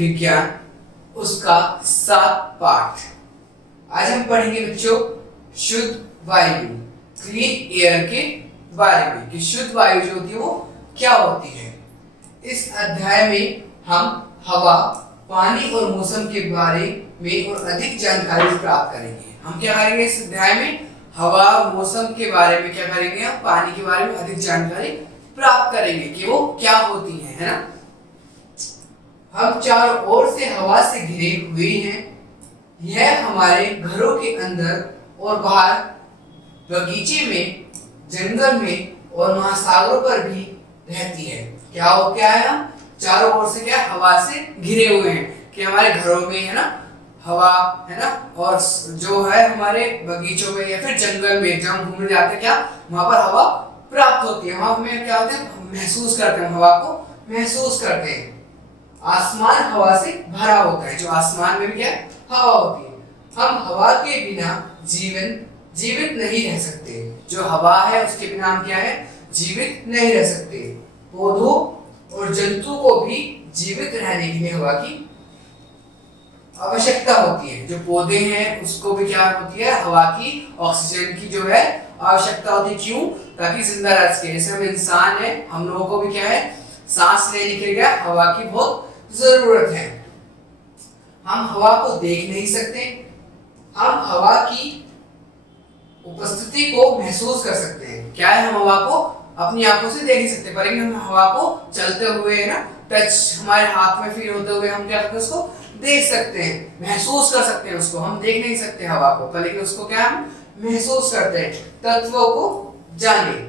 विज्ञान उसका 7 पाठ। आज हम पढ़ेंगे बच्चों शुद्ध वायु, क्लीन एयर के बारे में कि शुद्ध वायु जो होती है वो क्या होती है। इस अध्याय में हम हवा, पानी और मौसम के बारे में और अधिक जानकारी प्राप्त करेंगे। हम क्या करेंगे इस अध्याय में? हवा, मौसम के बारे में क्या करेंगे? हम पानी के बारे में अधिक जानकारी प्राप्त करेंगे कि वो क्या होती है ना। हम चारों ओर से हवा से घिरे हुए हैं। यह हमारे घरों के अंदर और बाहर, बगीचे में, जंगल में और महासागरों पर भी रहती है। क्या है? हम चारों ओर से क्या हवा से घिरे हुए हैं कि हमारे घरों में है ना हवा है ना, और जो है हमारे बगीचों में या फिर जंगल में जब हम घूमने जाते हैं क्या वहां पर हवा प्राप्त होती है। वहां हमें क्या होता है? महसूस करते हैं, हवा को महसूस करते हैं। आसमान हवा से भरा होता है, जो आसमान में भी क्या हवा होती है। हम हवा के बिना जीवित नहीं रह सकते। जो हवा है उसके बिना हम क्या है? जीवित नहीं रह सकते। पौधों और जंतु को भी जीवित रहने के लिए हवा की आवश्यकता होती है। जो पौधे हैं उसको भी क्या होती है? हवा की, ऑक्सीजन की जो है आवश्यकता होती है। क्यों? ताकि जिंदा रह सके। जैसे हम इंसान है, हम लोगों को भी क्या है? सांस लेने के लिए हवा की बहुत जरूरत है। हम हवा को देख नहीं सकते, हम हवा की उपस्थिति को महसूस कर सकते हैं। क्या है? हम हवा को अपनी आंखों से देख नहीं सकते, पर लेकिन हम हवा को चलते हुए है ना, टच हमारे हाथ में फील होते हुए हम क्या करते हैं? उसको देख सकते हैं, महसूस कर सकते हैं उसको। हम देख नहीं सकते हवा को, पर लेकिन उसको क्या हम महसूस करते हैं। तत्वों को जाने।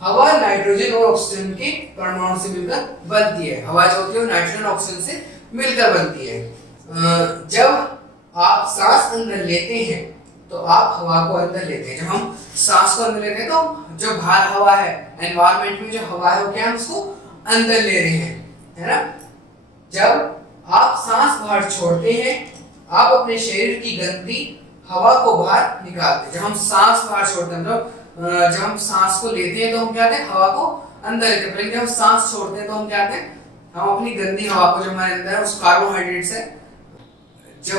हवा नाइट्रोजन और ऑक्सीजन के परमाणु से मिलकर बनती है। हवा जो होती है वो नाइट्रोजन और ऑक्सीजन से मिलकर बनती है। जब आप सांस अंदर लेते हैं तो आप हवा को अंदर लेते हैं। जब हम सांस को अंदर लेते हैं तो जो बाहर हवा है, एनवायरनमेंट में जो हवा है वो क्या हम उसको अंदर ले रहे हैं, है ना। जब आप सांस बाहर छोड़ते हैं, आप अपने शरीर की गंदी हवा को बाहर निकालते हैं। जब हम सांस बाहर छोड़ते हैं, जब हम सांस को लेते हैं तो हम क्या करते हैं? हवा को अंदर लेते हैं। लेकिन जब हम सांस छोड़ते हैं तो हम क्या करते हैं? हम अपनी गंदी हवा को, जो हमारे अंदर है उस कार्बोहाइड्रेट्स है, जो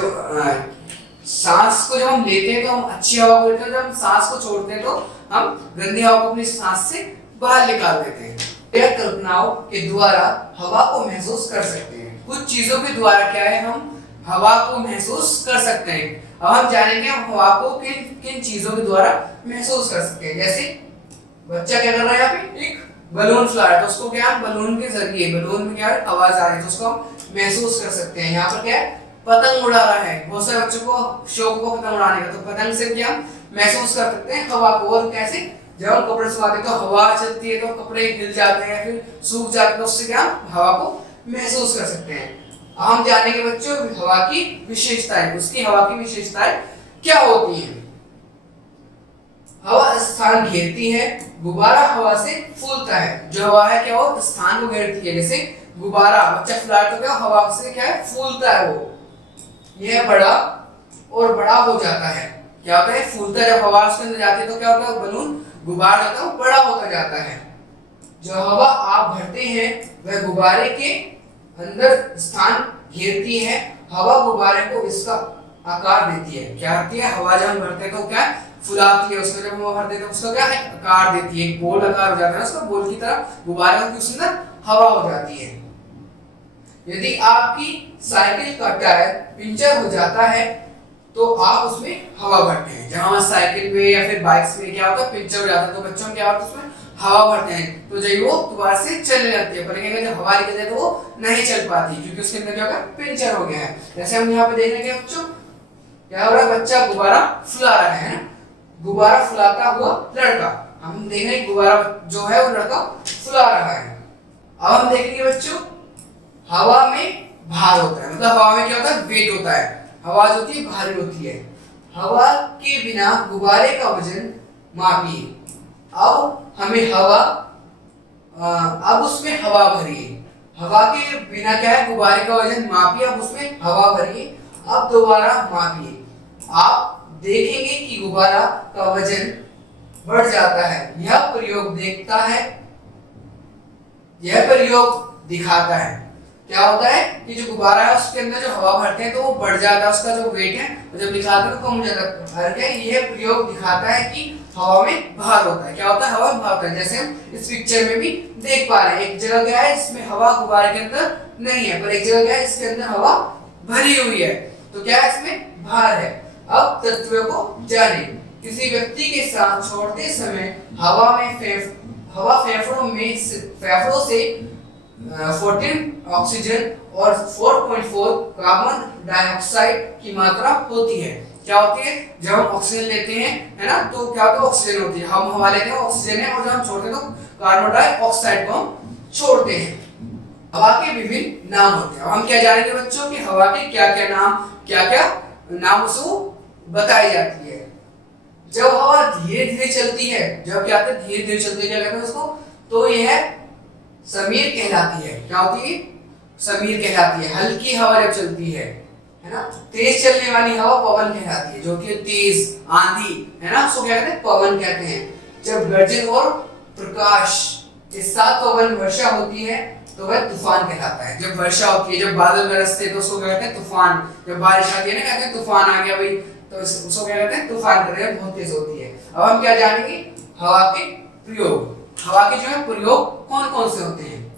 सांस को जब हम लेते हैं तो हम अच्छी हवा को लेते हैं, जब हम सांस को छोड़ते हैं तो हम गंदी हवा को अपनी सांस से बाहर निकाल देते हैं। यह कल्पनाओं के द्वारा हवा को महसूस कर सकते हैं। कुछ चीजों के द्वारा क्या है? हम हवा को महसूस कर सकते हैं। अब हम जानेंगे हम हवा को किन किन चीजों के द्वारा महसूस कर सकते हैं। जैसे बच्चा क्या कर रहा है? यहाँ पे एक बलून फुला रहा है, तो उसको क्या हम बलून के जरिए, बलून में क्या है? आवाज आ रही है तो उसको हम महसूस कर सकते हैं। यहाँ पर क्या है? पतंग उड़ा रहा है, बहुत सारे बच्चों को शौक को पतंग उड़ाने का, तो पतंग से क्या हम महसूस कर सकते हैं हवा को। और कैसे? जब हम कपड़े सुखाते हैं तो हवा चलती है तो कपड़े हिल जाते हैं, फिर सूख जाते हैं, तो उससे क्या हम हवा को महसूस कर सकते हैं। हम जानेंगे बच्चों हवा की विशेषताएं, उसकी हवा की विशेषताएं क्या होती हैं। हवा स्थान घेरती है, गुब्बारा हवा से फूलता है। जो हवा है क्या वो स्थान को घेरती है। जैसे गुब्बारा बच्चा फुला तो क्या हवा से क्या है? फूलता है वो। यह बड़ा और बड़ा हो जाता है। क्या होता है? फूलता है। जब हवा उसके अंदर जाती है तो क्या होता है? बलून, गुब्बारा होता है वो बड़ा होता जाता है। जो हवा आप भरते हैं वह गुब्बारे के अंदर स्थान घेरती है। हवा गुब्बारे को इसका आकार देती है। क्या होती है? हवा जब हम भरते हैं तो क्या फुलाती है उसको, जब हम भरते हैं तो उसको क्या है? आकार देती है, एक गोल आकार हो जाता है उसका, गोल की तरह गुब्बारे के अंदर हवा हो जाती है। यदि आपकी साइकिल का टायर पंचर हो जाता है तो आप उसमें हवा भरते हैं। जहां साइकिल में या फिर बाइक्स में क्या होता है? पंचर हो जाता है तो बच्चों क्या होता है? उसमें हवा भरते हैं तो जब वो दोबारा से चलने लगती है। पर लेकिन जब हवा निकल जाए तो वो नहीं चल पाती, क्योंकि उसके अंदर क्या होगा? पंचर हो गया है। जैसे हम यहाँ पे देख रहे हैं बच्चों, क्या हो रहा है? बच्चा गुब्बारा फुला रहा है ना, गुब्बारा फुलाता हुआ लड़का। हम देख रहे हैं गुब्बारा जो है वो लड़का फुला रहा है। अब हम देखेंगे बच्चों हवा में भार होता है, मतलब हवा में क्या होता है? वेट होता है। हवा जो होती है भारी होती है। हवा के बिना गुब्बारे का वजन मापिए। अब हमें हवा, अब उसमें हवा भरिए। हवा के बिना क्या है? गुब्बारे का वजन मापिए, अब उसमें हवा भरिए। अब दोबारा मापिए। आप देखेंगे कि गुब्बारा का वजन बढ़ जाता है। यह प्रयोग दिखाता है क्या होता है कि जो गुब्बारा है उसके अंदर जो हवा भरते हैं तो वो बढ़ जाता है, उसका जो वेट है और जब निकालते हैं तो कम हो जाता है। भर के ये प्रयोग दिखाता है कि हवा में भार होता है। क्या होता है? हवा में भार होता है। जैसे हम इस पिक्चर में भी देख पा रहे हैं, एक जगह क्या है जिसमें हवा गुब्बारे के अंदर नहीं है, पर एक जगह क्या है इसके अंदर हवा भरी हुई है, तो क्या है इसमें भार है। अब तत्वों को जाने। किसी व्यक्ति के साथ छोड़ते समय हवा फेफड़ों से 14 ऑक्सीजन और 4.4 कार्बन डाइऑक्साइड की मात्रा होती है। क्या होती है? जब हम ऑक्सीजन लेते हैं, है ना, तो क्या होता है? ऑक्सीजन होती है। हम हवा लेते हैं, ऑक्सीजन है, और जब हम छोड़ते हैं तो कार्बन डाइऑक्साइड को हम छोड़ते हैं। हवा के विभिन्न नाम होते हैं। अब हम क्या जानेंगे बच्चों कि हवा के क्या-क्या नाम उसको बताई जाती है। जब हवा धीरे-धीरे चलती है, जब क्या होता है धीरे-धीरे चलती है, क्या कहते हैं उसको? तो यह समीर कहलाती है। क्या होती है? समीर कहलाती है। हल्की हवा जब चलती है ना, तेज चलने वाली हवा पवन कहलाती है, जो कि तेज आंधी है ना, उसको क्या कहते हैं? पवन कहते हैं। जब गर्जन और प्रकाश के साथ पवन वर्षा होती है तो वह तूफान कहलाता है। जब वर्षा होती है, जब बादल गरजते हैं तो उसको कहते हैं तूफान। जब बारिश आती है ना, कहते हैं तूफान आ गया भाई, तो उसको क्या कहते हैं? तूफान कहते हैं, बहुत तेज होती है। अब हम क्या जानेंगे? हवा के प्रयोग। हवा के जो है प्रयोग कौन कौन से होते हैं?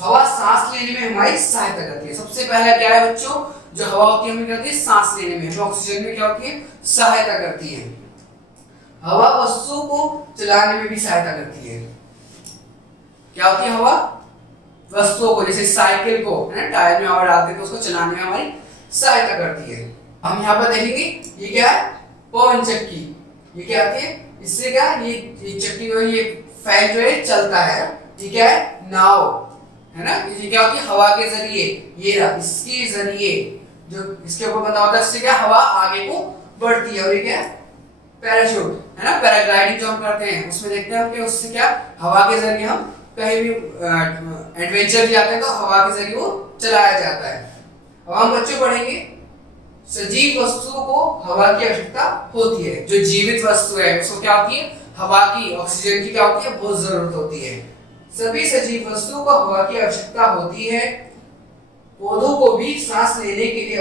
हवा सांस लेने में हमारी सहायता करती है। सबसे पहला क्या है बच्चों? जो हवा होती है हमें करती है सांस लेने में, हमें ऑक्सीजन में क्या होती है? सहायता करती है। हवा वस्तुओं को चलाने में भी सहायता करती है। क्या होती है हवा? वस्तुओं को, जैसे साइकिल को है ना, टायर में हवा डालते हैं तो उसको चलाने में हमारी सहायता करती है। हम यहाँ पर देखेंगे ये क्या है? पवन चक्की। ये क्या आती है? इससे क्या ये चक्की जो है, ये फैन जो है चलता है। ये क्या है? नाव है ना। ये क्या होती है? हवा के जरिए, ये रहा, इसके जरिए जो इसके ऊपर बना होता है, इससे क्या हवा आगे को बढ़ती है। और ये क्या है? पैराशूट है ना, पैराग्लाइडिंग जो हम करते हैं उसमें देखते हैं कि उससे क्या हवा के जरिए हम कहीं भी एडवेंचर जाते हैं तो हवा के जरिए वो चलाया जाता है। अब हम बच्चों पढ़ेंगे सजीव वस्तुओं को हवा की आवश्यकता होती है। जो जीवित वस्तु है उसको क्या होती है? हवा की, ऑक्सीजन की क्या होती है? बहुत जरूरत होती है। सभी सजीव वस्तुओं को हवा की आवश्यकता होती है। पौधों को भी सांस लेने के लिए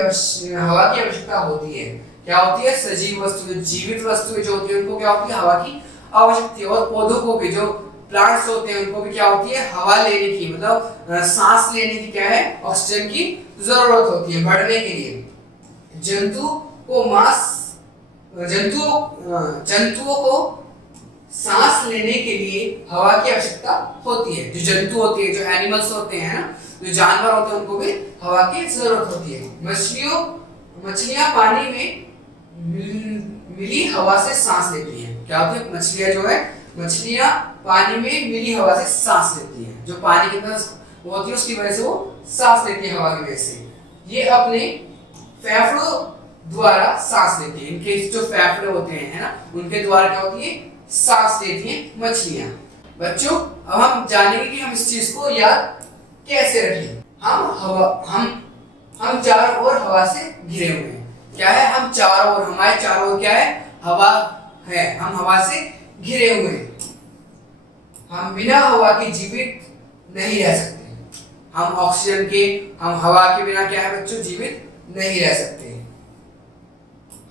हवा की आवश्यकता होती है। क्या होती है? सजीव वस्तु, जो जीवित वस्तुएं जो होती है उनको क्या होती है? हवा की आवश्यकता है। और पौधों को भी, जो प्लांट्स होते हैं उनको भी क्या होती है? हवा लेने की, मतलब सांस लेने की क्या है? ऑक्सीजन की जरूरत होती है बढ़ने के लिए। जंतुओं को सांस लेने के लिए हवा की आवश्यकता होती है। जो जंतु होते हैं, जो एनिमल्स होते हैं ना, जो जानवर होते हैं, उनको भी हवा की जरूरत होती है। मछलियां पानी में मिली हवा से सांस लेती हैं। क्या होती है? मछलियां पानी में मिली हवा से सांस लेती हैं। जो पानी के अंदर होती है उसकी वजह से वो सांस लेती है, हवा की वजह से। ये अपने फेफड़ों द्वारा सांस लेती है। इनके जो फेफड़े होते हैं है ना, उनके द्वारा क्या होती है? सांस लेती हैं मछलियां। बच्चों अब हम जानेंगे कि हम इस चीज को याद कैसे रखें। हम चारों ओर हवा से घिरे हुए हैं। क्या है? हम चारों ओर, हमारे चारों ओर क्या है? हवा है। हम हवा से घिरे हुए हैं। हम बिना हवा के जीवित नहीं रह सकते। हम ऑक्सीजन के, हम हवा के बिना क्या है बच्चों? जीवित नहीं रह सकते।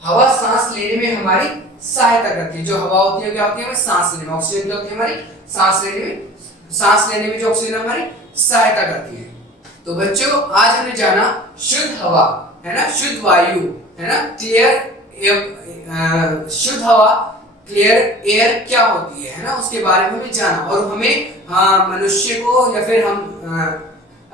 हवा सांस लेने में हमारी सहायता करती है। जो हवा होती है क्या होती है? हमें सांस लेने में। ऑक्सीजन क्या होती है? हमारी सांस लेने में जो ऑक्सीजन हमारी सहायता करती है। तो बच्चों आज हमने जाना शुद्ध हवा है ना, शुद्ध वायु है ना, शुद्ध हवा, क्लियर एयर क्या होती है ना, उसके बारे में हमने जाना। और हमें मनुष्य को या फिर हम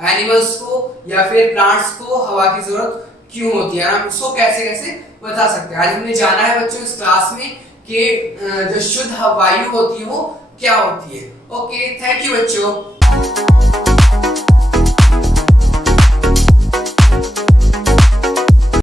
एनिमल्स को या फिर प्लांट्स को हवा की जरूरत क्यों होती है, हम उसको कैसे कैसे बता सकते हैं। आज हमने जाना है बच्चों इस क्लास में कि जो शुद्ध वायु होती है वो क्या होती है। ओके, थैंक यू बच्चों।